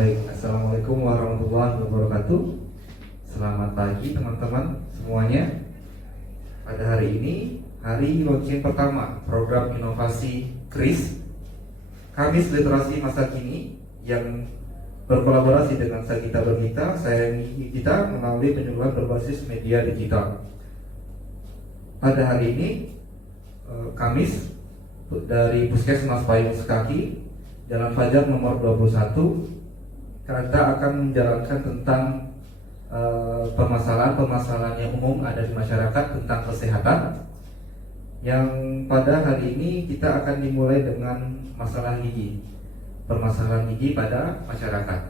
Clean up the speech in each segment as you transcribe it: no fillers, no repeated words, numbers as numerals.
Baik, Assalamualaikum warahmatullahi wabarakatuh. Selamat pagi teman-teman semuanya. Pada hari ini, hari launching pertama program inovasi KRIS, Kamis Literasi Masa Kini, yang berkolaborasi dengan Sagita Bergita, Sayangi Kita, melalui penyuluhan berbasis media digital. Pada hari ini, Kamis, dari Puskesmas Payung Sekaki, Jalan Fajar nomor 21, kita akan menjalankan tentang permasalahan-permasalahan yang umum ada di masyarakat tentang kesehatan. Yang pada hari ini kita akan dimulai dengan masalah gigi, permasalahan gigi pada masyarakat.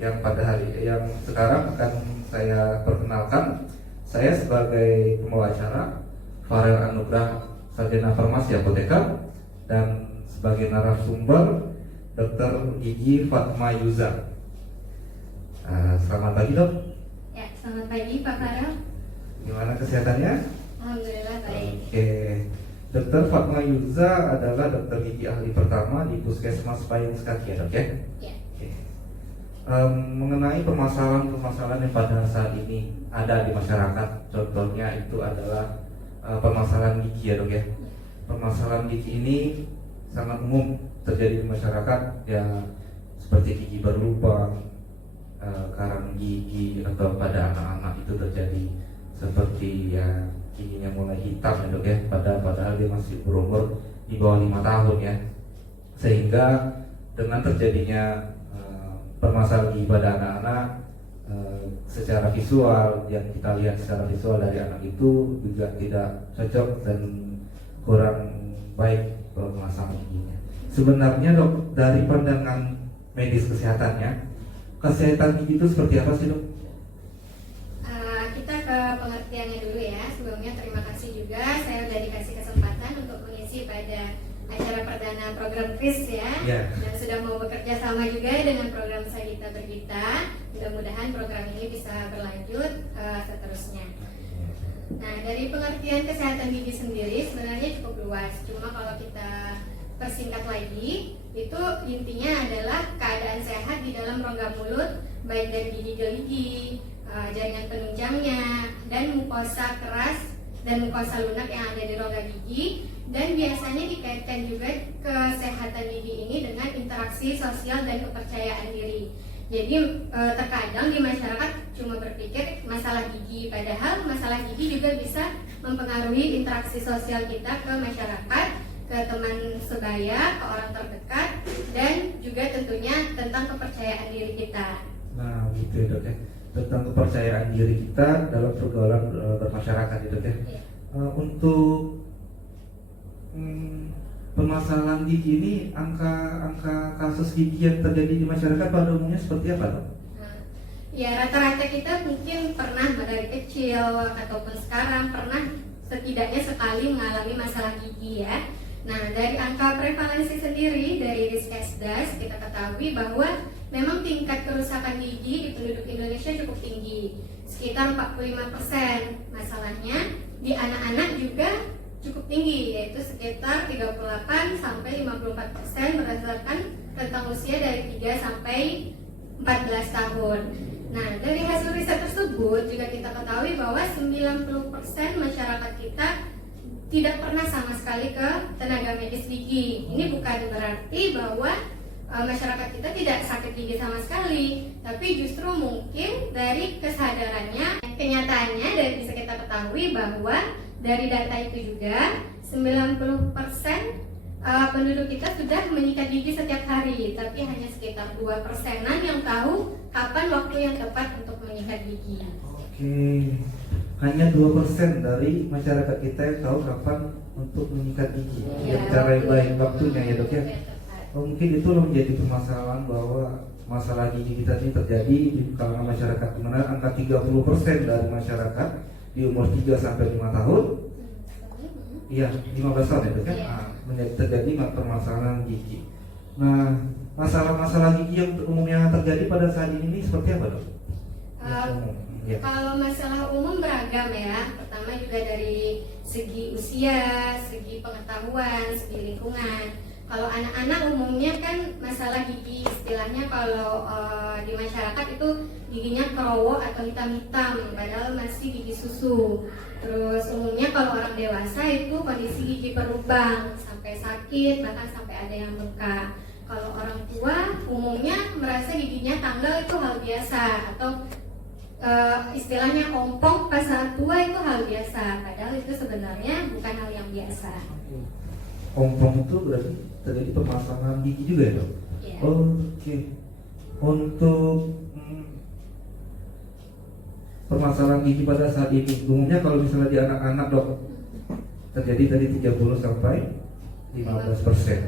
Yang sekarang akan saya perkenalkan, saya sebagai pembawa acara Farel Anugrah, Sarjana Farmasi Apoteker, dan sebagai narasumber Dr. Gigi Fatma Yuza. Selamat pagi, Dok. Ya, selamat pagi Pak Farel. Gimana kesehatannya? Alhamdulillah baik. Oke, Dr. Fatma Yuza adalah dokter gigi ahli pertama di Puskesmas Payung Sekaki, ya, Dok ya? Ya. Oke. Mengenai permasalahan-permasalahan yang pada saat ini ada di masyarakat, contohnya itu adalah permasalahan gigi, ya, Dok ya? Permasalahan gigi ini sangat umum terjadi di masyarakat, ya, seperti gigi berlubang, karang gigi, atau pada anak-anak itu terjadi seperti ya giginya mulai hitam, ya, Dok ya, padahal dia masih berumur di bawah 5 tahun ya. Sehingga dengan terjadinya permasalahan gigi pada anak-anak, secara visual yang kita lihat secara visual dari anak itu juga tidak cocok dan kurang baik pemasangan giginya. Sebenarnya, Dok, dari pandangan medis kesehatannya, kesehatan gigi itu seperti apa sih, Dok? Kita ke pengertiannya dulu ya. Sebelumnya terima kasih juga saya sudah dikasih kesempatan untuk mengisi pada acara perdana program KRIS ya. Dan sudah mau bekerja sama juga dengan program Sagita Bergita. Mudah-mudahan program ini bisa berlanjut seterusnya. Nah, dari pengertian kesehatan gigi sendiri sebenarnya cukup luas. Cuma kalau kita persingkat lagi, itu intinya adalah keadaan sehat di dalam rongga mulut, baik dari gigi gerigi, jaringan penunjangnya, dan mukosa keras dan mukosa lunak yang ada di rongga gigi. Dan biasanya dikaitkan juga kesehatan gigi ini dengan interaksi sosial dan kepercayaan diri. Jadi terkadang di masyarakat cuma berpikir masalah gigi, padahal masalah gigi juga bisa mempengaruhi interaksi sosial kita ke masyarakat, ke teman sebaya, ke orang terdekat, dan juga tentunya tentang kepercayaan diri kita. Nah, gitu ya, Dok ya. Tentang kepercayaan diri kita dalam pergaulan bermasyarakat, ya, Dok ya. Untuk permasalahan gigi ini, angka kasus gigi yang terjadi di masyarakat pada umumnya seperti apa, Dok? Ya, rata-rata kita mungkin pernah dari kecil ataupun sekarang pernah setidaknya sekali mengalami masalah gigi ya. Nah, dari angka prevalensi sendiri dari Riskesdas kita ketahui bahwa memang tingkat kerusakan gigi di penduduk Indonesia cukup tinggi, sekitar 45%. Masalahnya di anak-anak juga cukup tinggi, yaitu sekitar 38 sampai 54% berdasarkan rentang usia dari 3 sampai 14 tahun. Nah, dari hasil riset tersebut juga kita ketahui bahwa 90% masyarakat kita tidak pernah sama sekali ke tenaga medis gigi. Ini bukan berarti bahwa masyarakat kita tidak sakit gigi sama sekali, tapi justru mungkin dari kesadarannya. Kenyataannya dari bisa kita ketahui bahwa dari data itu juga 90% penduduk kita sudah menyikat gigi setiap hari, tapi hanya sekitar 2%-an yang tahu kapan waktu yang tepat untuk menyikat gigi. Oke. Hanya 2% dari masyarakat kita yang tahu kapan untuk menyikat gigi, yang cara yang baik waktunya, ya, Dok ya. Mungkin itu menjadi permasalahan bahwa masalah gigi kita ini terjadi di kalangan masyarakat, di mana angka 30% dari masyarakat di umur 3 sampai 5 tahun, iya 15 tahun, ya, Dok ya, terjadi permasalahan gigi. Nah, masalah-masalah gigi yang umumnya terjadi pada saat ini seperti apa, Dok? Kalau masalah umum beragam ya. Pertama juga dari segi usia, segi pengetahuan, segi lingkungan. Kalau anak-anak umumnya kan masalah gigi, istilahnya kalau di masyarakat itu giginya kerowo atau hitam-hitam, padahal masih gigi susu. Terus umumnya kalau orang dewasa itu kondisi gigi berlubang sampai sakit, bahkan sampai ada yang bengkak. Kalau orang tua umumnya merasa giginya tanggal itu hal biasa, atau istilahnya ompong pas saat tua itu hal biasa, padahal itu sebenarnya bukan hal yang biasa. Ompong itu berarti terjadi permasalahan gigi juga ya, Dok? Ya. Oke. Untuk permasalahan gigi pada saat ini, umumnya kalau misalnya di anak-anak, Dok, terjadi dari 30 sampai 15%.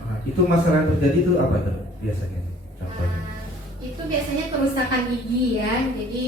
Nah, itu masalah yang terjadi itu apa, Dok, biasanya? Contohnya? Itu biasanya kerusakan gigi ya. Jadi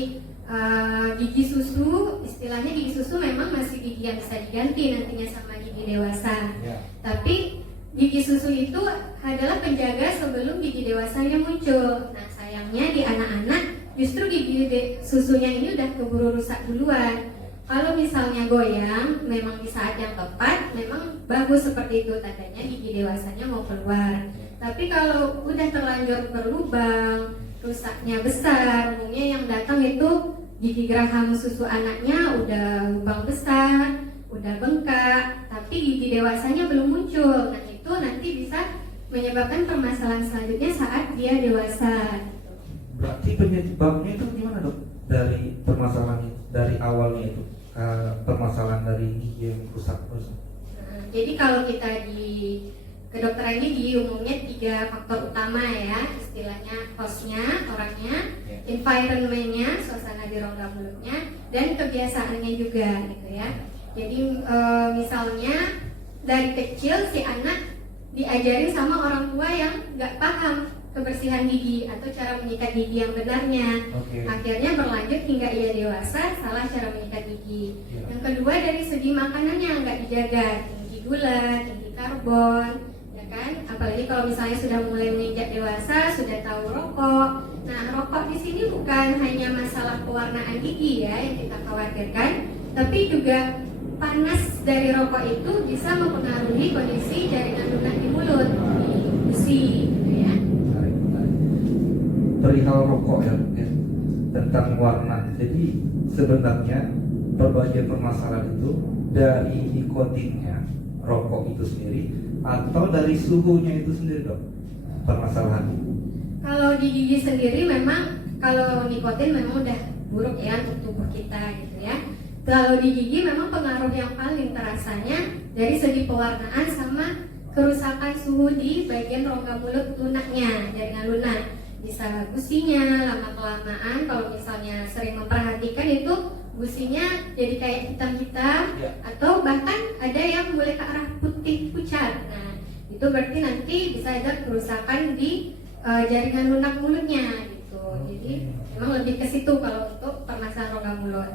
gigi susu, istilahnya gigi susu memang masih gigi yang bisa diganti nantinya sama gigi dewasa. Ya. Tapi gigi susu itu adalah penjaga sebelum gigi dewasanya muncul. Nah, sayangnya di anak-anak justru gigi susunya ini udah keburu rusak duluan. Kalau misalnya goyang, memang di saat yang tepat, memang bagus seperti itu, tandanya gigi dewasanya mau keluar. Tapi kalau udah terlanjur berlubang, rusaknya besar, umumnya yang datang itu gigi geraham susu anaknya udah lubang besar, udah bengkak, tapi gigi dewasanya belum muncul. Nah, itu nanti bisa menyebabkan permasalahan selanjutnya saat dia dewasa. Berarti penyebabnya itu gimana, Dok? Dari permasalahan itu, dari awalnya itu permasalahan dari gigi yang rusak terus. Nah, jadi kalau kita di kedokteran gigi umumnya 3 faktor utama ya, istilahnya hostnya, orangnya, environmentnya, suasana di rongga mulutnya, dan kebiasaannya juga gitu ya. Jadi misalnya dari kecil si anak diajarin sama orang tua yang nggak paham kebersihan gigi atau cara menyikat gigi yang benarnya. Akhirnya berlanjut hingga ia dewasa salah cara menyikat gigi. Yang kedua dari segi makanannya nggak dijaga, tinggi gula, tinggi karbon, ya kan? Apalagi kalau misalnya sudah mulai menginjak dewasa, sudah tahu rokok. Nah, rokok di sini bukan hanya masalah pewarnaan gigi ya yang kita khawatirkan, tapi juga panas dari rokok itu bisa mempengaruhi kondisi jaringan lunak di mulut, di gusi, gitu ya. Perihal rokok ya, tentang warna. Jadi sebenarnya berbagai permasalahan itu dari nikotinnya rokok itu sendiri atau dari suhunya itu sendiri, Dok, permasalahan. Kalau di gigi sendiri memang kalau nikotin memang udah buruk ya untuk tubuh kita gitu ya. Kalau di gigi memang pengaruh yang paling terasanya dari segi pewarnaan sama kerusakan suhu di bagian rongga mulut lunaknya, jaringan lunak. Bisa gusinya lama-kelamaan, kalau misalnya sering memperhatikan itu gusinya jadi kayak hitam-hitam atau bahkan ada yang mulai ke arah putih pucat. Nah, itu berarti nanti bisa ada kerusakan di jaringan lunak mulutnya gitu. Jadi memang lebih ke situ kalau untuk permasalahan rongga mulut.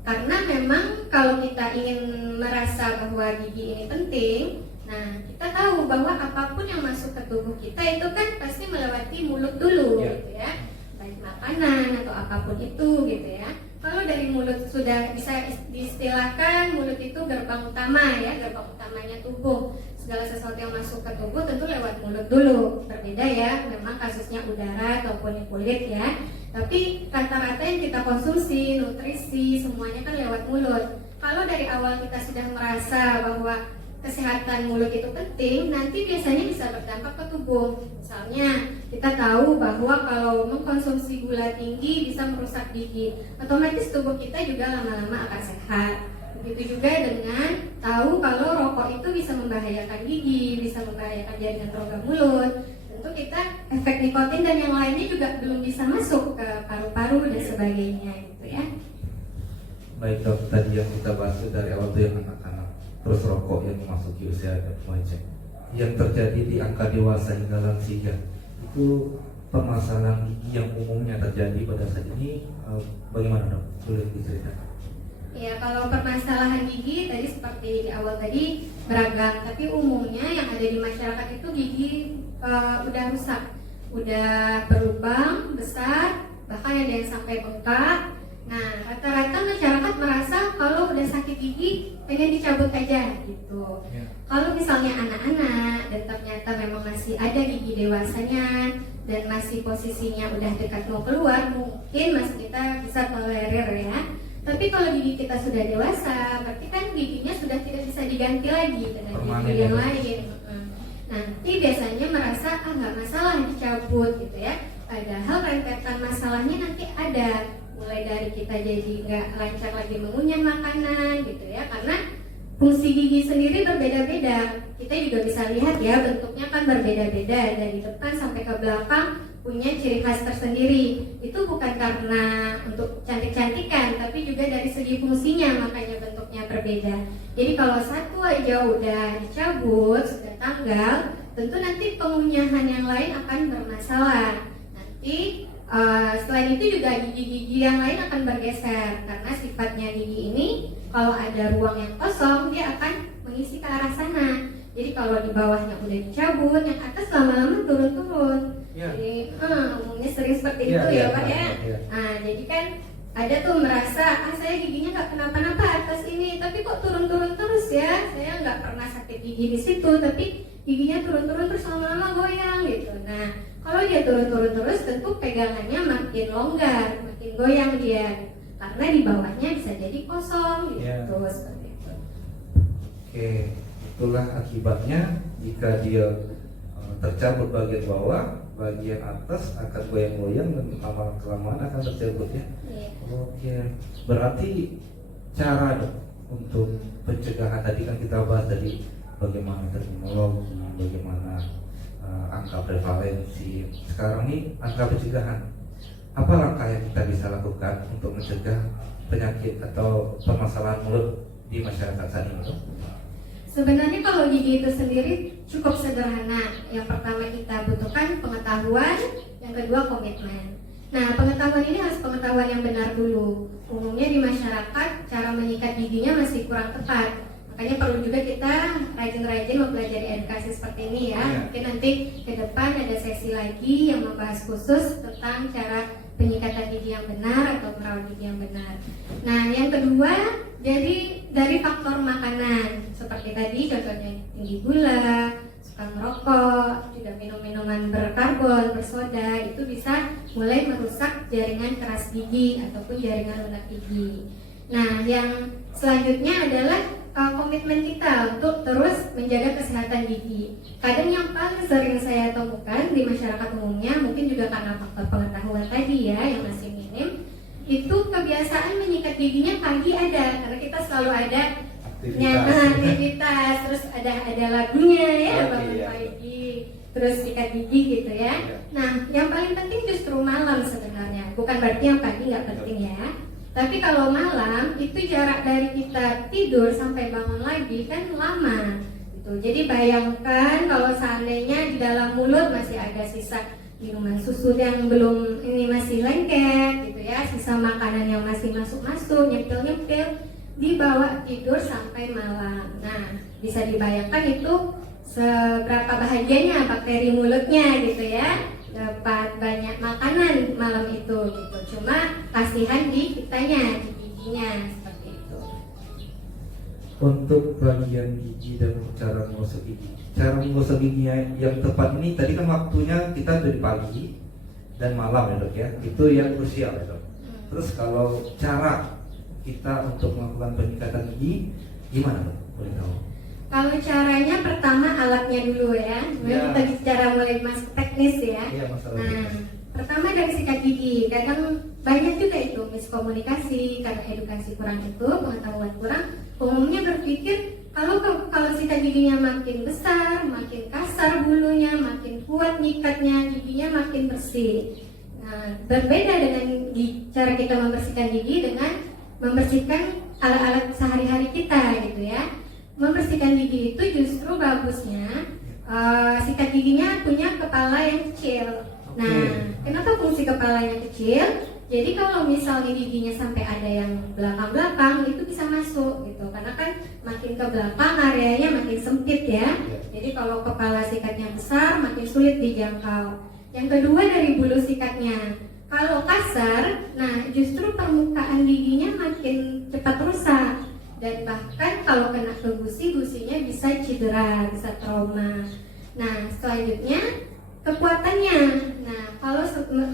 Karena memang kalau kita ingin merasa bahwa gigi ini penting, nah kita tahu bahwa apapun yang masuk ke tubuh kita itu kan pasti melewati mulut dulu gitu ya, baik makanan atau apapun itu gitu ya. Kalau dari mulut sudah bisa diistilahkan mulut itu gerbang utama ya, gerbang utamanya tubuh. Segala sesuatu yang masuk ke tubuh tentu lewat mulut dulu. Berbeda ya, memang kasusnya udara ataupun kulit ya. Tapi rata-rata yang kita konsumsi, nutrisi, semuanya kan lewat mulut. Kalau dari awal kita sudah merasa bahwa kesehatan mulut itu penting, nanti biasanya bisa berdampak ke tubuh. Misalnya kita tahu bahwa kalau mengkonsumsi gula tinggi bisa merusak gigi, otomatis tubuh kita juga lama-lama akan sehat. Begitu juga dengan tahu kalau rokok itu bisa membahayakan gigi, bisa membahayakan jaringan rongga mulut. Tentu kita efek nikotin dan yang lainnya juga belum bisa masuk ke paru-paru dan sebagainya gitu ya. Baik, Dok, tadi yang kita bahas dari awal itu yang anak-anak, terus rokok yang memasuki usia remaja, yang terjadi di angka dewasa hingga lansia, itu permasalahan gigi yang umumnya terjadi pada saat ini, bagaimana, Dok? Boleh diceritakan? Ya, kalau permasalahan gigi tadi seperti di awal tadi beragam, tapi umumnya yang ada di masyarakat itu gigi udah rusak, udah berlubang besar, bahkan ada yang sampai bengkak. Nah, rata-rata masyarakat merasa kalau udah sakit gigi pengen dicabut aja gitu. Kalau misalnya anak-anak dan ternyata memang masih ada gigi dewasanya dan masih posisinya udah dekat mau keluar, mungkin masih kita bisa tolerir ya. Tapi kalau gigi kita sudah dewasa, berarti kan giginya sudah tidak bisa diganti lagi dengan gigi yang lain. Nanti biasanya merasa nggak masalah dicabut gitu ya. Padahal rentetan masalahnya nanti ada, mulai dari kita jadi nggak lancar lagi mengunyah makanan gitu ya, karena fungsi gigi sendiri berbeda-beda. Kita juga bisa lihat ya, bentuknya kan berbeda-beda dari depan sampai ke belakang, punya ciri khas tersendiri. Itu bukan karena untuk cantik-cantikan, tapi juga dari segi fungsinya, makanya bentuknya berbeda. Jadi kalau satu aja udah dicabut, sudah tanggal, tentu nanti pengunyahan yang lain akan bermasalah. Nanti selain itu juga gigi-gigi yang lain akan bergeser, karena sifatnya gigi ini kalau ada ruang yang kosong dia akan mengisi ke arah sana. Jadi kalau di bawahnya udah dicabut, yang atas lama-lama turun-turun. Ya. Jadi umumnya sering seperti Ya, itu ya, ya Pak ya. ya. Nah jadi kan ada tuh merasa saya giginya nggak kenapa-napa atas ini, tapi kok turun-turun terus ya. Saya nggak pernah sakit gigi di situ, tapi giginya turun-turun terus lama-lama goyang gitu. Nah kalau dia turun-turun terus, tentu pegangannya makin longgar, makin goyang dia, karena di bawahnya bisa jadi kosong gitu. Ya. Seperti itu. Oke, itulah akibatnya jika dia tercabut bagian bawah, bagian atas akan goyang-goyang dan lama kelamaan akan tercabut ya. Iya. Oke, berarti cara dok untuk pencegahan tadi kan kita bahas dari bagaimana terminologi, bagaimana angka prevalensi. Sekarang ini angka pencegahan. Apa langkah yang kita bisa lakukan untuk mencegah penyakit atau permasalahan mulut di masyarakat saat ini dok? Sebenarnya kalau gigi itu sendiri cukup sederhana. Yang pertama kita butuhkan pengetahuan, yang kedua komitmen. Nah, pengetahuan ini harus pengetahuan yang benar dulu. Umumnya di masyarakat cara menyikat giginya masih kurang tepat. Makanya perlu juga kita rajin-rajin mempelajari edukasi seperti ini ya. Mungkin nanti ke depan ada sesi lagi yang membahas khusus tentang cara penyikatan gigi yang benar atau merawat gigi yang benar. Nah, yang kedua, jadi dari faktor makanan seperti tadi contohnya tinggi gula, suka merokok, juga minum-minuman berkarbon, bersoda, itu bisa mulai merusak jaringan keras gigi ataupun jaringan lunak gigi. Nah, yang selanjutnya adalah komitmen kita untuk terus menjaga kesehatan gigi. Kadang yang paling sering saya temukan di masyarakat umumnya, mungkin juga karena faktor pengetahuan tadi ya yang masih minim, itu kebiasaan menyikat giginya pagi ada, karena kita selalu ada aktivitas, terus ada lagunya ya, bangun pagi, terus sikat gigi gitu ya. Nah, yang paling penting justru malam sebenarnya, bukan berarti yang pagi nggak penting ya. Tapi kalau malam itu jarak dari kita tidur sampai bangun lagi kan lama gitu. Jadi bayangkan kalau seandainya di dalam mulut masih ada sisa minuman susu yang belum ini masih lengket gitu ya, sisa makanan yang masih masuk-masuk, nyempil-nyempil, dibawa tidur sampai malam. Nah, bisa dibayangkan itu seberapa bahagianya bakteri mulutnya gitu ya, dapat banyak makanan malam itu gitu. Cuma kasihan di kitanya, di giginya seperti itu. Untuk bagian gigi dan cara menggosok gigi, cara menggosok giginya yang tepat ini tadi kan waktunya kita dari pagi dan malam ya dok ya, itu yang krusial ya dok. Terus kalau cara kita untuk melakukan penyikatan gigi gimana dok? Boleh tahu? Kalau caranya pertama alatnya dulu ya. Kemudian kita bicara mulai masuk teknis ya. Nah, pertama dari sikat gigi. Kadang banyak juga itu miskomunikasi karena edukasi kurang itu, pengetahuan kurang. Umumnya berpikir kalau sikat giginya makin besar, makin kasar bulunya, makin kuat nyikatnya, giginya makin bersih. Nah, berbeda dengan cara kita membersihkan gigi dengan membersihkan alat-alat sehari-hari kita gitu ya. Membersihkan gigi itu justru bagusnya sikat giginya punya kepala yang kecil. Nah, kenapa fungsi kepalanya kecil? Jadi kalau misalnya giginya sampai ada yang belakang-belakang itu bisa masuk gitu. Karena kan makin ke belakang areanya makin sempit ya. Jadi kalau kepala sikatnya besar makin sulit dijangkau. Yang kedua dari bulu sikatnya. Kalau kasar, nah justru permukaan giginya makin cepat rusak. Dan bahkan kalau kena ke gusi, gusinya bisa cedera, bisa trauma. Nah, selanjutnya kekuatannya. Nah, kalau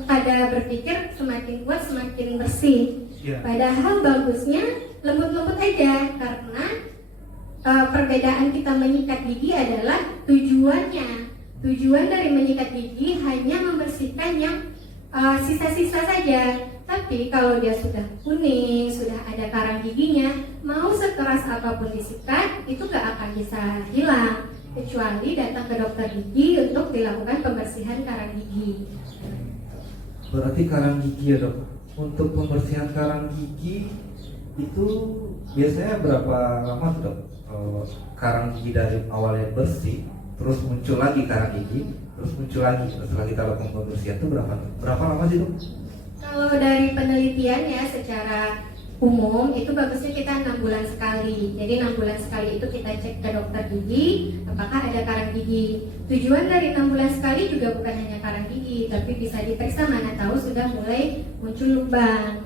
pada berpikir semakin kuat semakin bersih. Iya. Padahal bagusnya lembut-lembut aja, karena perbedaan kita menyikat gigi adalah tujuannya. Tujuan dari menyikat gigi hanya membersihkan yang sisa-sisa saja. Tapi kalau dia sudah kuning, sudah ada karang giginya, mau sekeras apapun disikat, itu gak akan bisa hilang, kecuali datang ke dokter gigi untuk dilakukan pembersihan karang gigi. Berarti karang gigi ya dok. Untuk pembersihan karang gigi itu biasanya berapa lama tuh dok? Karang gigi dari awalnya bersih, terus muncul lagi karang gigi, terus muncul lagi setelah kita lakukan pembersihan itu berapa lama sih dok? Kalau dari penelitian ya secara umum itu bagusnya kita 6 bulan sekali. Jadi 6 bulan sekali itu kita cek ke dokter gigi apakah ada karang gigi. Tujuan dari 6 bulan sekali juga bukan hanya karang gigi, tapi bisa diperiksa mana tahu sudah mulai muncul lubang.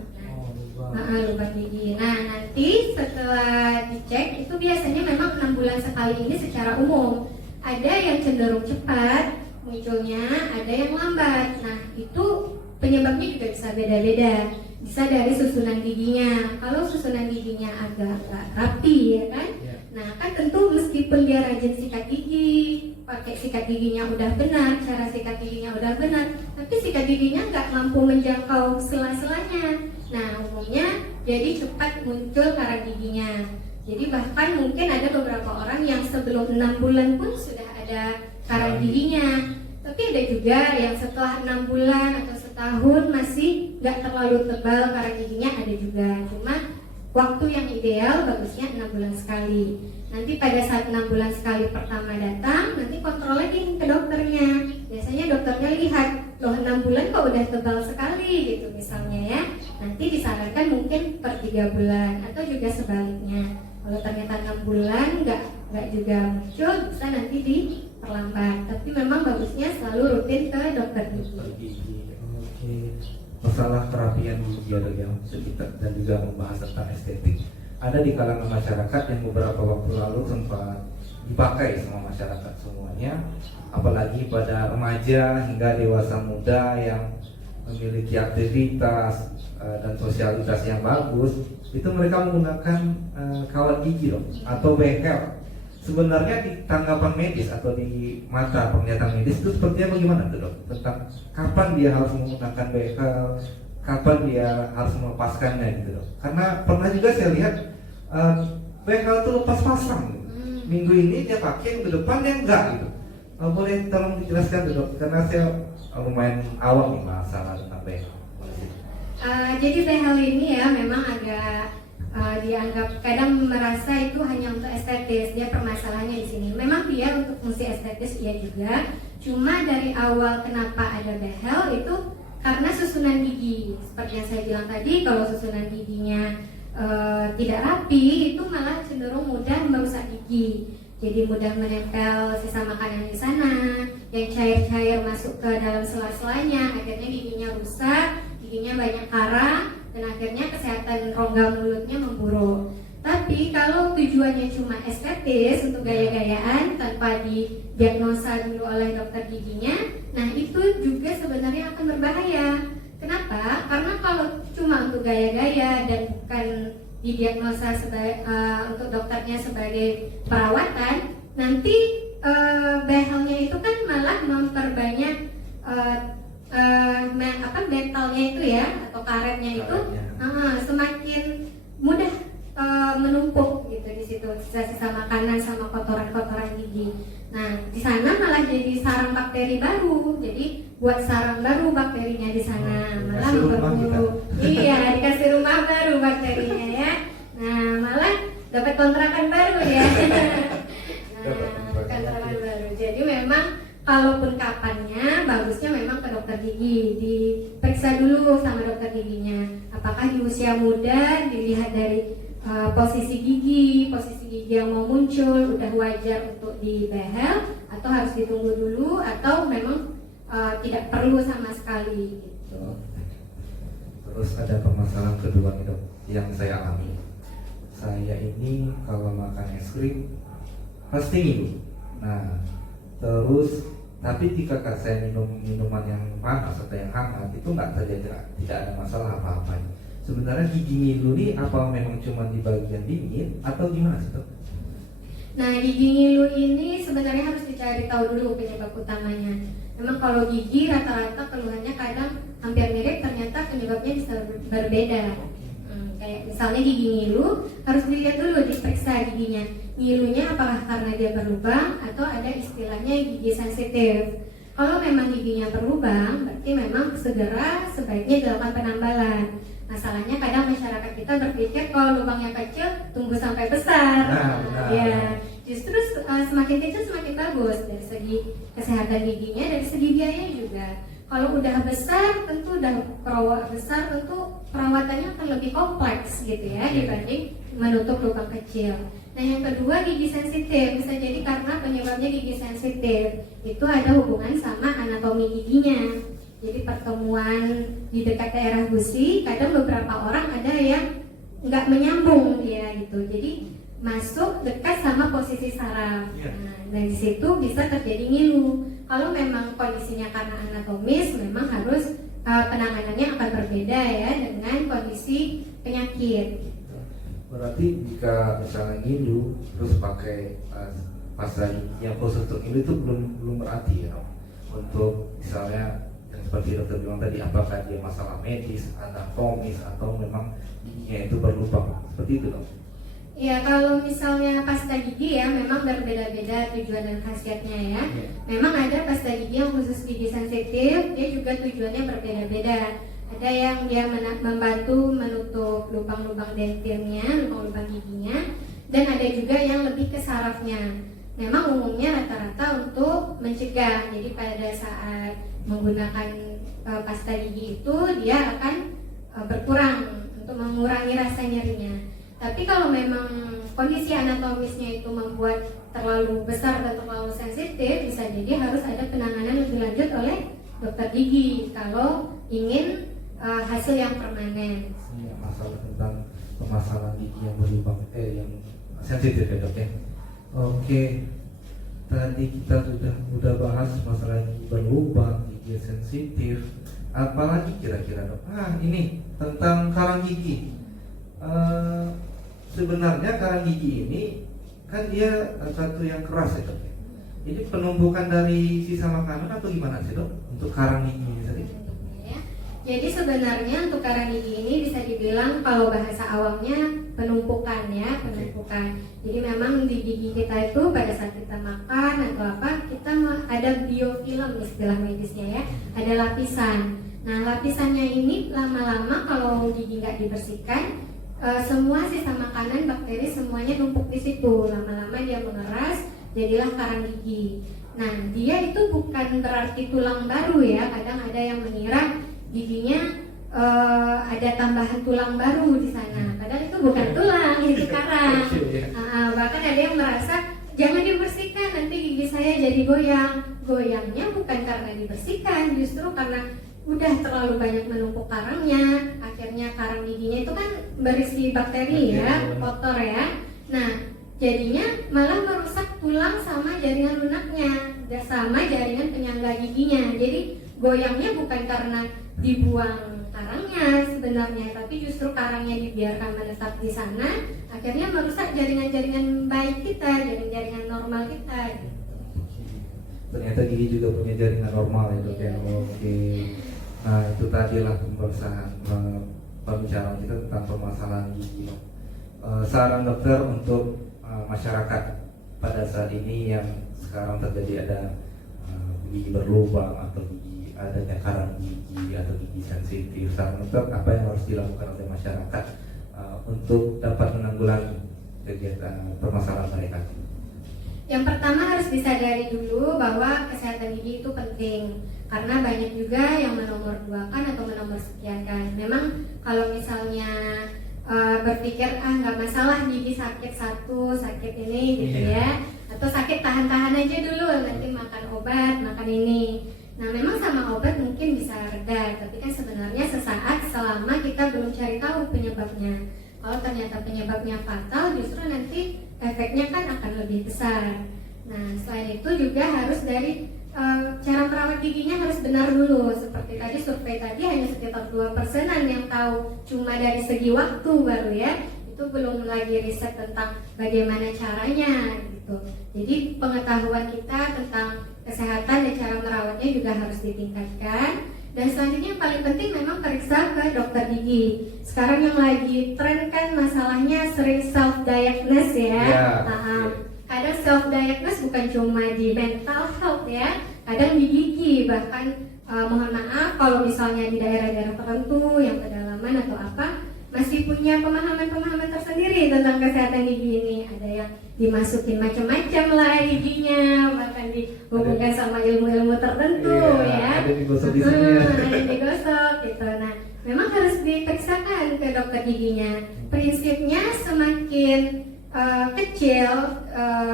Lubang gigi. Nah, nanti setelah dicek itu biasanya memang 6 bulan sekali ini secara umum. Ada yang cenderung cepat munculnya, ada yang lambat. Nah, itu penyebabnya juga bisa beda-beda. Bisa dari susunan giginya. Kalau susunan giginya agak rapi ya kan. Nah, kan tentu meskipun dia rajin sikat gigi, pakai sikat giginya udah benar, cara sikat giginya udah benar, tapi sikat giginya nggak mampu menjangkau sela-selanya. Nah, umumnya jadi cepat muncul karang giginya. Jadi bahkan mungkin ada beberapa orang yang sebelum 6 bulan pun sudah ada karang giginya. Tapi ada juga yang setelah 6 bulan atau setahun masih nggak terlalu tebal karang giginya, ada juga. Cuma waktu yang ideal bagusnya 6 bulan sekali. Nanti pada saat 6 bulan sekali pertama datang, nanti kontrol lagi ke dokternya. Biasanya dokternya lihat, loh 6 bulan kok udah tebal sekali gitu misalnya ya. Nanti disarankan mungkin per 3 bulan atau juga sebaliknya. Kalau ternyata 6 bulan nggak juga muncul, bisa nanti diperlambat. Tapi memang bagusnya selalu rutin ke dokter gigi. Oke. Masalah perapian gigi ada yang sekitar dan juga membahas tentang estetik. Ada di kalangan masyarakat yang beberapa waktu lalu sempat dipakai sama masyarakat semuanya, apalagi pada remaja hingga dewasa muda yang memiliki aktivitas dan sosialitas yang bagus, itu mereka menggunakan kawat gigi dong, atau bekel. Sebenarnya di tanggapan medis atau di mata penglihatan medis itu sepertinya bagaimana tuh dok? Tentang kapan dia harus menggunakan bekel, kapan dia harus melepaskannya gitu dok? Karena pernah juga saya lihat bekel itu lepas pasang. Minggu ini dia pakai, minggu depan dia enggak gitu. Boleh tolong dijelaskan tuh dok? Karena saya lumayan awam nih masalah tentang bekel. Jadi behel ini ya memang agak dianggap kadang merasa itu hanya untuk estetis. Dia permasalahannya di sini. Memang dia untuk fungsi estetis iya juga. Cuma dari awal kenapa ada behel itu karena susunan gigi. Seperti yang saya bilang tadi, kalau susunan giginya tidak rapi itu malah cenderung mudah merusak gigi. Jadi mudah menempel sisa makanan di sana, yang cair-cair masuk ke dalam sela-selanya, akhirnya giginya rusak, giginya banyak karang, dan akhirnya kesehatan rongga mulutnya memburuk. Tapi kalau tujuannya cuma estetis untuk gaya-gayaan tanpa didiagnosa dulu oleh dokter giginya, nah itu juga sebenarnya akan berbahaya. Kenapa? Karena kalau cuma untuk gaya-gaya dan bukan didiagnosa untuk dokternya sebagai perawatan, nanti behelnya itu kan malah memperbanyak mentalnya itu ya, atau karetnya itu semakin mudah menumpuk gitu di situ, sisa-sisa makanan sama kotoran-kotoran gigi. Nah, di sana malah jadi sarang bakteri baru. Jadi buat sarang baru bakterinya di sana, malah memperburuk. Iya, dikasih rumah baru bakterinya ya. Nah, malah dapat kontrakan baru ya. Kontrakan baru. Jadi memang kalaupun kapannya, bagusnya memang ke dokter gigi, diperiksa dulu sama dokter giginya. Apakah di usia muda, dilihat dari posisi gigi yang mau muncul udah wajar untuk dibehel, atau harus ditunggu dulu, atau memang tidak perlu sama sekali gitu. Terus ada permasalahan kedua nih dok, yang saya alami. Saya ini kalau makan es krim pasti ngilu. Nah, Terus tapi jika saya minum minuman yang panas atau yang hangat itu nggak terjadi, tidak ada masalah apa-apa. Sebenarnya gigi ngilu ini apa memang cuma di bagian dingin atau gimana sih, Dok? Nah, gigi ngilu ini sebenarnya harus dicari tahu dulu penyebab utamanya. Memang kalau gigi rata-rata keluhannya kadang hampir mirip, ternyata penyebabnya bisa berbeda. Kayak misalnya gigi ngilu, harus dilihat dulu, diperiksa giginya. Ngilunya apakah karena dia berlubang atau ada istilahnya gigi sensitif. Kalau memang giginya berlubang, berarti memang segera sebaiknya dilakukan penambalan. Masalahnya kadang masyarakat kita berpikir kalau lubangnya kecil tunggu sampai besar. Ya, justru semakin kecil semakin bagus dari segi kesehatan giginya, dari segi biaya juga. Kalau udah besar tentu tentu perawatannya akan lebih kompleks gitu ya dibanding menutup lubang kecil. Nah, yang kedua gigi sensitif, bisa jadi karena penyebabnya gigi sensitif itu ada hubungan sama anatomi giginya. Jadi pertemuan di dekat daerah gusi, kadang beberapa orang ada yang nggak menyambung ya gitu. Jadi masuk dekat sama posisi saraf. Nah, dari situ bisa terjadi ngilu. Kalau memang kondisinya karena anatomis, memang harus penanganannya akan berbeda ya dengan kondisi penyakit. Berarti jika misalnya ngilu terus pakai pasta gigi yang khusus untuk ngilu itu belum berarti ya, untuk misalnya yang seperti dokter bilang tadi, apakah dia masalah medis, anatomis atau memang giginya itu berlubang, seperti itu dong? Ya, kalau misalnya pasta gigi ya memang berbeda-beda tujuan dan khasiatnya ya. Memang ada pasta gigi yang khusus gigi sensitif, dia juga tujuannya berbeda-beda. Ada yang dia membantu menutup lubang-lubang dentilnya, lubang-lubang giginya, dan ada juga yang lebih ke sarafnya. Memang umumnya rata-rata untuk mencegah. Jadi pada saat menggunakan pasta gigi itu dia akan berkurang untuk mengurangi rasa nyerinya. Tapi kalau memang kondisi anatomisnya itu membuat terlalu besar dan terlalu sensitif, bisa jadi harus ada penanganan lebih lanjut oleh dokter gigi kalau ingin hasil yang permanen. Iya, masalah tentang permasalahan gigi yang berlubang, yang sensitif ya dok ya. Oke, tadi kita sudah bahas masalah gigi berlubang, gigi sensitif. Apalagi kira-kira dok? Ini tentang karang gigi. Sebenarnya karang gigi ini kan dia satu yang keras ya dok. Ini penumpukan dari sisa makanan atau gimana sih dok untuk karang gigi ini tadi? Jadi sebenarnya untuk karang gigi ini bisa dibilang kalau bahasa awamnya penumpukan ya, penumpukan. Jadi memang di gigi kita itu pada saat kita makan atau apa, kita ada biofilm istilah medisnya ya, ada lapisan. Nah, lapisannya ini lama-lama kalau gigi nggak dibersihkan, semua sisa makanan, bakteri semuanya numpuk di situ. Lama-lama dia mengeras, jadilah karang gigi. Nah, dia itu bukan berarti tulang baru ya. Kadang ada yang mengira giginya ada tambahan tulang baru di sana. Padahal itu bukan tulang, itu karang. Bahkan ada yang merasa jangan dibersihkan, nanti gigi saya jadi goyang. Goyangnya bukan karena dibersihkan, justru karena udah terlalu banyak menumpuk karangnya. Akhirnya karang giginya itu kan berisi bakteri ya, kotor ya. Nah, jadinya malah merusak tulang sama jaringan lunaknya, sama jaringan penyangga giginya. Jadi goyangnya bukan karena dibuang karangnya sebenarnya, tapi justru karangnya dibiarkan menetap di sana, akhirnya merusak jaringan-jaringan baik kita, jaringan-jaringan normal kita. Ternyata gigi juga punya jaringan normal ya dok ya. Oke. Nah, itu tadilah pembicaraan kita tentang permasalahan gigi. Saran dokter untuk masyarakat pada saat ini yang sekarang terjadi ada gigi berlubang atau gigi adanya karang gigi atau gigi sensitif, saran dokter apa yang harus dilakukan oleh masyarakat untuk dapat menanggulangi kegiatan permasalahan mereka? Yang pertama harus disadari dulu bahwa kesehatan gigi itu penting, karena banyak juga yang menomorduakan atau menomorsekiankan. Memang kalau misalnya berpikir nggak masalah gigi sakit satu, sakit ini gitu ya, atau sakit tahan-tahan aja dulu, nanti makan obat, makan ini. Nah, memang sama obat mungkin bisa reda, tapi kan sebenarnya sesaat selama kita belum cari tahu penyebabnya. Kalau ternyata penyebabnya fatal, justru nanti efeknya kan akan lebih besar. Nah, selain itu juga harus dari cara merawat giginya harus benar dulu. Seperti tadi survei tadi hanya sekitar 2%-an yang tahu, cuma dari segi waktu baru ya. Itu belum lagi riset tentang bagaimana caranya gitu. Jadi pengetahuan kita tentang kesehatan dan cara merawatnya juga harus ditingkatkan. Dan selanjutnya yang paling penting memang periksa ke dokter gigi. Sekarang yang lagi tren kan masalahnya sering self diagnose ya. Kadang self diagnose bukan cuma di mental health ya, kadang di gigi. Bahkan mohon maaf kalau misalnya di daerah-daerah tertentu yang pedalaman atau apa masih punya pemahaman-pemahaman tersendiri tentang kesehatan gigi ini. Ada yang dimasukin macam-macam lah giginya, bahkan dihubungkan sama ilmu-ilmu tertentu ya. Ada digosok di sini ya. Ada yang digosok gitu. Nah, memang harus diperiksakan ke dokter giginya. Prinsipnya semakin kecil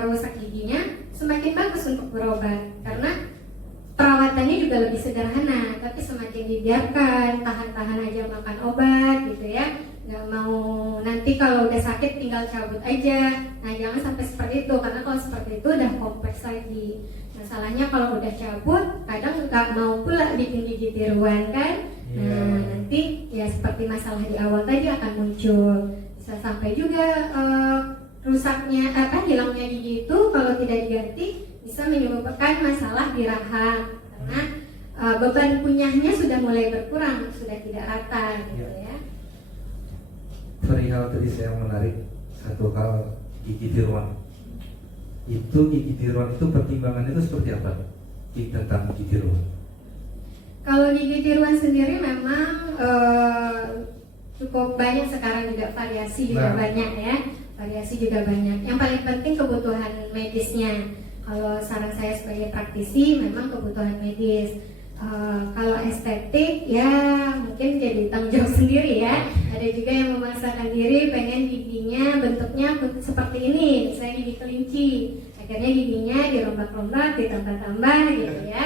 rusak giginya, semakin bagus untuk berobat karena perawatannya juga lebih sederhana. Tapi semakin dibiarkan tahan-tahan aja makan obat gitu ya, nggak mau nanti kalau udah sakit tinggal cabut aja. Nah, jangan sampai seperti itu, karena kalau seperti itu udah kompleks lagi. Masalahnya kalau udah cabut kadang nggak mau pula bikin gigi tiruan kan. Nah, nanti ya seperti masalah di awal tadi akan muncul. Bisa sampai juga rusaknya hilangnya gigi itu kalau tidak diganti bisa menyebabkan masalah di rahang karena beban kunyahnya sudah mulai berkurang, sudah tidak rata gitu ya. Perihal tadi saya menarik satu hal, gigi tiruan. Itu gigi tiruan itu pertimbangannya itu seperti apa? Tentang gigi tiruan. Kalau gigi tiruan sendiri memang cukup banyak sekarang, juga variasi juga banyak ya. Variasi juga banyak. Yang paling penting kebutuhan medisnya. Kalau saran saya sebagai praktisi memang kebutuhan medis. Kalau estetik ya mungkin jadi tanggung jawab sendiri ya. Ada juga yang memaksakan diri pengen giginya bentuknya seperti ini, misalnya gigi kelinci. Akhirnya giginya dirombak-rombak, ditambah-tambah gitu ya.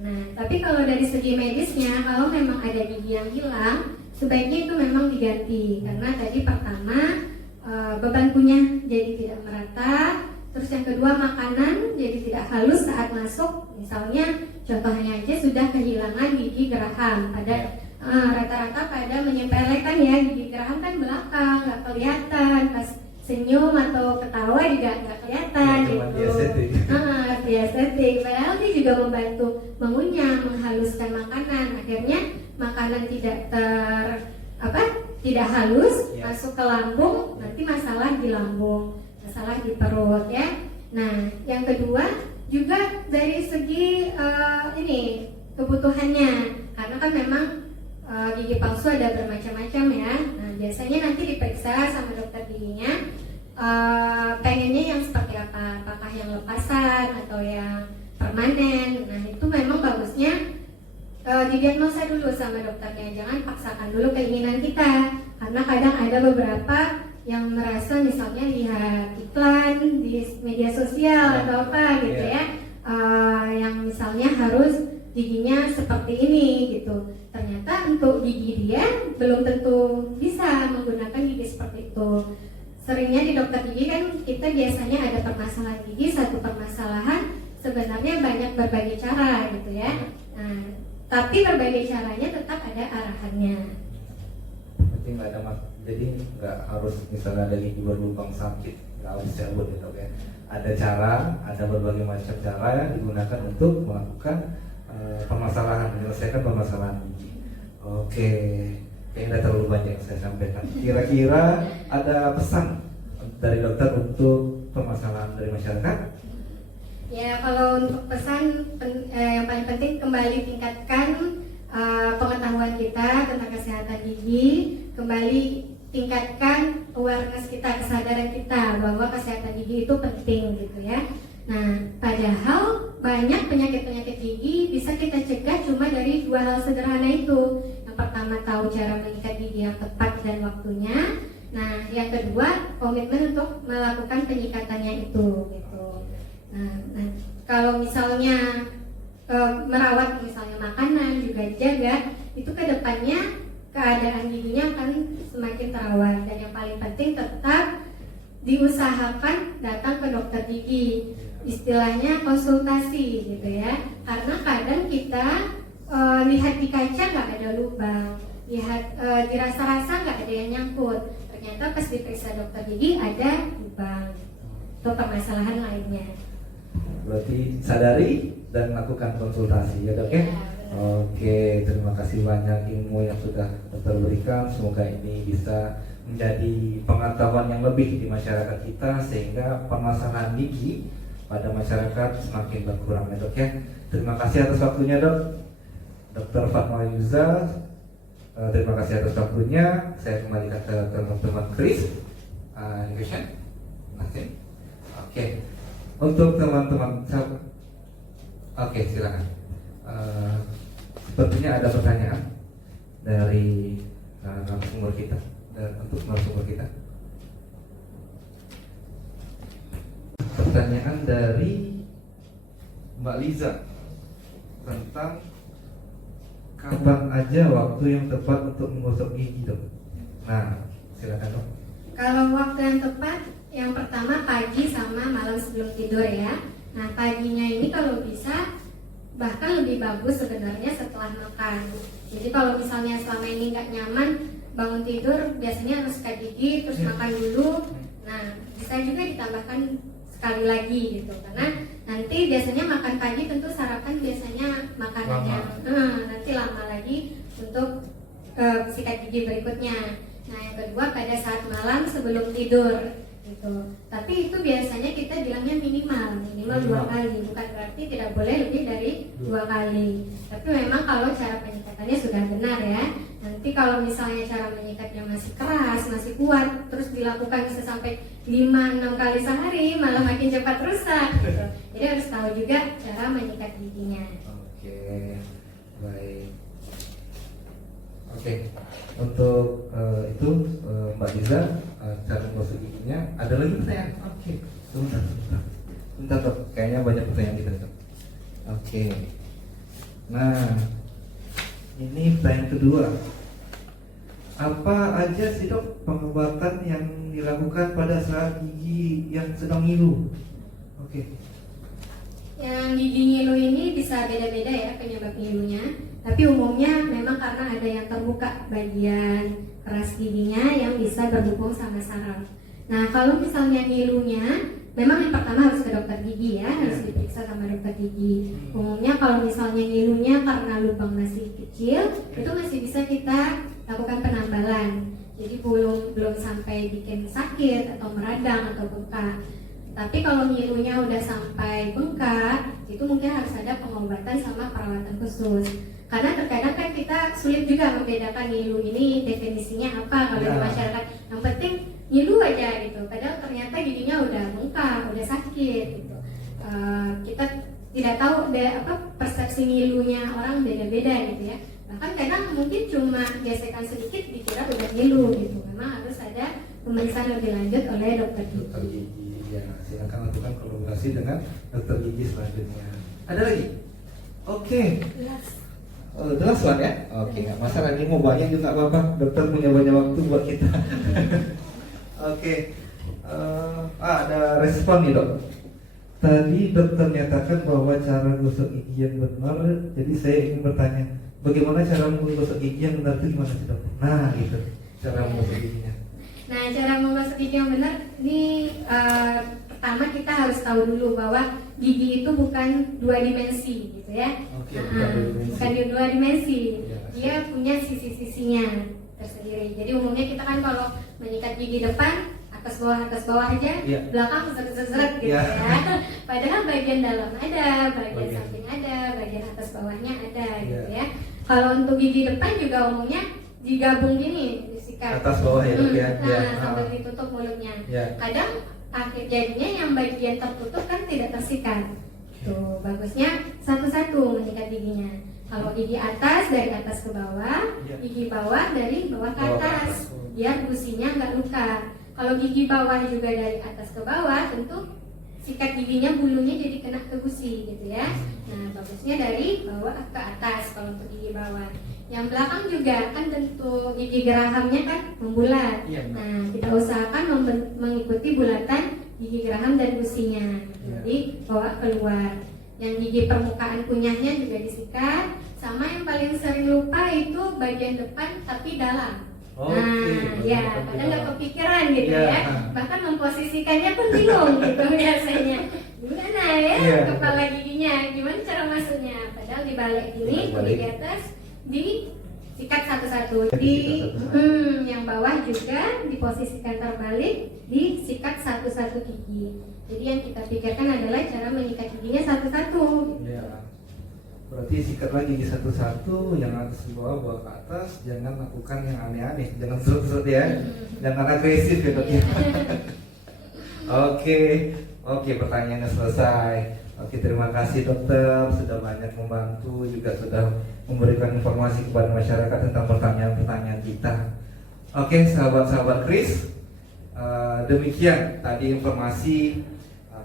Nah, tapi kalau dari segi medisnya, kalau memang ada gigi yang hilang, sebaiknya itu memang diganti. Karena tadi pertama beban kunyah jadi tidak merata. Terus yang kedua makanan jadi tidak halus saat masuk. Misalnya contohnya aja sudah kehilangan gigi geraham. Rata-rata pada menyepelekan ya, gigi geraham kan belakang nggak kelihatan, pas senyum atau ketawa juga nggak kelihatan gitu. Estetik. Padahal dia juga membantu mengunyah, menghaluskan makanan. Akhirnya makanan tidak halus masuk ke lambung, nanti masalah di lambung, masalah di perut ya. Nah, yang kedua juga dari segi kebutuhannya, karena kan memang gigi palsu ada bermacam-macam ya. Nah, biasanya nanti diperiksa sama dokter giginya, pengennya yang seperti apa, apakah yang lepasan atau yang permanen. Nah, itu memang bagusnya didiagnosa dulu sama dokternya, jangan paksakan dulu keinginan kita, karena kadang ada beberapa yang merasa misalnya lihat iklan di media sosial atau apa gitu ya, yang misalnya harus giginya seperti ini gitu. Ternyata untuk gigi dia belum tentu bisa menggunakan gigi seperti itu. Seringnya di dokter gigi kan kita biasanya ada permasalahan gigi, satu permasalahan sebenarnya banyak berbagai cara gitu ya. Nah, tapi berbagai caranya tetap ada arahannya. Jadi nggak ada jadi nggak harus misalnya ada gigi berlubang sakit nggak harus cabut gitu ya. Ada cara, ada berbagai macam cara yang digunakan untuk melakukan menyelesaikan permasalahan gigi. Oke, kayaknya udah terlalu banyak yang saya sampaikan. Kira-kira ada pesan dari dokter untuk permasalahan dari masyarakat? Ya, kalau untuk pesan yang paling penting kembali tingkatkan pengetahuan kita tentang kesehatan gigi, kembali tingkatkan awareness kita, kesadaran kita bahwa kesehatan gigi itu penting gitu ya. Nah, padahal banyak penyakit-penyakit gigi bisa kita cegah cuma dari dua hal sederhana itu. Yang pertama, tahu cara mengikat gigi yang tepat dan waktunya. Nah, yang kedua, komitmen untuk melakukan penyikatannya itu gitu. Nah, kalau misalnya merawat misalnya makanan juga dijaga, itu kedepannya keadaan giginya akan semakin terawat. Dan yang paling penting tetap diusahakan datang ke dokter gigi. istilahnya konsultasi gitu ya. Karena kadang kita lihat di kaca nggak ada lubang, lihat dirasa-rasa nggak ada yang nyangkut, ternyata pas diperiksa dokter gigi ada lubang atau permasalahan lainnya. Berarti sadari dan lakukan konsultasi ya dok ya. Oke, terima kasih banyak ilmu yang sudah dokter berikan. Semoga ini bisa menjadi pengetahuan yang lebih di masyarakat kita sehingga permasalahan gigi pada masyarakat semakin berkurang ya dok ya. Terima kasih atas waktunya dok. Dr. Fatma Yuza, terima kasih atas waktunya. Saya kembalikan ke teman-teman Chris. Question? Nothing? Oke. Untuk teman-teman, oke silakan. Sepertinya ada pertanyaan dari narasumber kita, dan untuk narasumber kita. Pertanyaan dari Mbak Liza tentang kapan aja waktu yang tepat untuk menggosok gigi dok. Nah, silakan dok. Kalau waktu yang tepat, yang pertama pagi sama malam sebelum tidur ya. Nah paginya ini kalau bisa bahkan lebih bagus sebenarnya setelah makan. Jadi kalau misalnya selama ini nggak nyaman bangun tidur, biasanya harus sikat gigi terus makan dulu. Nah bisa juga ditambahkan sekali lagi gitu, karena nanti biasanya makan pagi tentu sarapan biasanya makanannya nanti lama lagi untuk sikat gigi berikutnya. Nah yang kedua pada saat malam sebelum tidur gitu. Tapi itu biasanya kita bilangnya minimal 2 kali, bukan berarti tidak boleh lebih dari 2 kali. Tapi memang kalau cara penyikatannya sudah benar ya. Nanti kalau misalnya cara menyikatnya masih keras, masih kuat, terus dilakukan bisa sampai 5-6 kali sehari, malah makin cepat rusak gitu. Jadi harus tahu juga cara menyikat giginya. Oke, baik. Oke, untuk itu Mbak Liza, cara menggosok giginya. Ada lagi pertanyaan? Oke, sebentar dok. Kayaknya banyak pertanyaan kita dok. Oke, nah ini pertanyaan kedua. Apa aja sih dok pengobatan yang dilakukan pada saat gigi yang sedang ngilu? Oke. Yang gigi ngilu ini bisa beda-beda ya penyebab ngilunya. Tapi umumnya memang karena ada yang terbuka bagian keras giginya yang bisa berhubung sama saraf. Nah kalau misalnya ngilunya, memang yang pertama harus ke dokter gigi ya, harus diperiksa sama dokter gigi. Umumnya kalau misalnya ngilunya karena lubang masih kecil, itu masih bisa kita lakukan penambalan. Jadi belum sampai bikin sakit atau meradang atau bengkak. Tapi kalau ngilunya udah sampai bengkak, itu mungkin harus ada pengobatan sama perawatan khusus. Karena terkadang kan kita sulit juga membedakan ngilu ini definisinya apa kalau di masyarakat. Yang penting ngilu aja gitu. Padahal ternyata giginya udah bengkak, udah sakit gitu. Kita tidak tahu persepsi ngilunya orang beda-beda gitu ya. Bahkan kadang mungkin cuma gesekan sedikit dikira udah ngilu gitu. Memang harus ada pemeriksaan lebih lanjut oleh dokter gigi. Ya, silakan lakukan kolaborasi dengan dokter gigi selanjutnya. Ada lagi? Oke. Jelas one ya? Oke, nggak masalah, ini mau banyak juga apa-apa. Dokter punya banyak waktu buat kita. Oke. Ada respon nih dok. Tadi dokter nyatakan bahwa cara gosok gigi yang benar. Jadi saya ingin bertanya, bagaimana cara menggosok gigi yang benar itu gimana sih dok? Nah gitu, cara menggosok giginya. Nah cara menggosok gigi yang benar ini pertama kita harus tahu dulu bahwa gigi itu bukan 2 dimensi gitu ya. Bukan 2 dimensi. Dia punya sisi-sisinya tersendiri. Jadi umumnya kita kan kalau menyikat gigi depan atas bawah aja, belakang seret-seret gitu ya. Padahal bagian dalam ada, bagian samping ada, bagian atas bawahnya ada gitu ya. Kalau untuk gigi depan juga umumnya digabung gini, disikat atas bawah ya. Sambil ditutup mulutnya. Kadang akhir jadinya yang bagian tertutup kan tidak tersikat. Tuh bagusnya satu-satu menyikat giginya. Kalau gigi atas dari atas ke bawah, gigi bawah dari bawah ke atas, biar gusinya nggak luka. Kalau gigi bawah juga dari atas ke bawah, tentu sikat giginya bulunya jadi kena ke gusi gitu ya. Nah bagusnya dari bawah ke atas kalau untuk gigi bawah. Yang belakang juga kan tentu gigi gerahamnya kan membulat. Nah kita usahakan mengikuti bulatan gigi geraham dan gusinya. Jadi bawa keluar. Yang gigi permukaan kunyahnya juga disikat. Sama yang paling sering lupa itu bagian depan tapi dalam. Nah, ya, padahal nggak kepikiran gitu ya. Bahkan memposisikannya pun bingung gitu biasanya. Gimana ya kepala giginya? Gimana cara masuknya? Padahal dibalik gini, di atas, disikat satu-satu. Yang bawah juga diposisikan terbalik, disikat satu-satu gigi. Jadi yang kita pikirkan adalah cara menyikat giginya satu-satu. Ya. Berarti sikatlah gigi satu-satu, yang atas di bawah, bawah ke atas. Jangan lakukan yang aneh-aneh, jangan serut-serut ya, jangan agresif ya dok ya. Oke, pertanyaannya selesai. Oke, terima kasih dokter sudah banyak membantu, juga sudah memberikan informasi kepada masyarakat tentang pertanyaan-pertanyaan kita. Oke, sahabat-sahabat Kris, demikian tadi informasi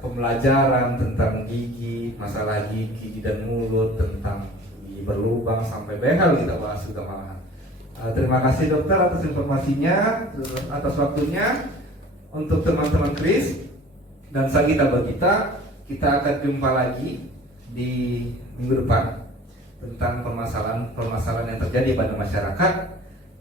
pembelajaran tentang gigi, masalah gigi dan mulut, tentang gigi berlubang sampai behel kita bahas juga malahan. Terima kasih dokter atas informasinya, atas waktunya. Untuk teman-teman Kris dan Sagita Bagita, kita akan jumpa lagi di minggu depan tentang permasalahan yang terjadi pada masyarakat.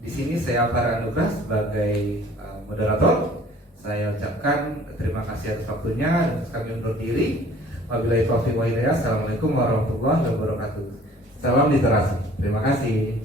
Di sini saya Farah Anugrah sebagai moderator. Saya ucapkan terima kasih atas waktunya dan kami undur diri. Wabillahi taufiq wal hidayah. Assalamualaikum warahmatullahi wabarakatuh. Salam literasi. Terima kasih.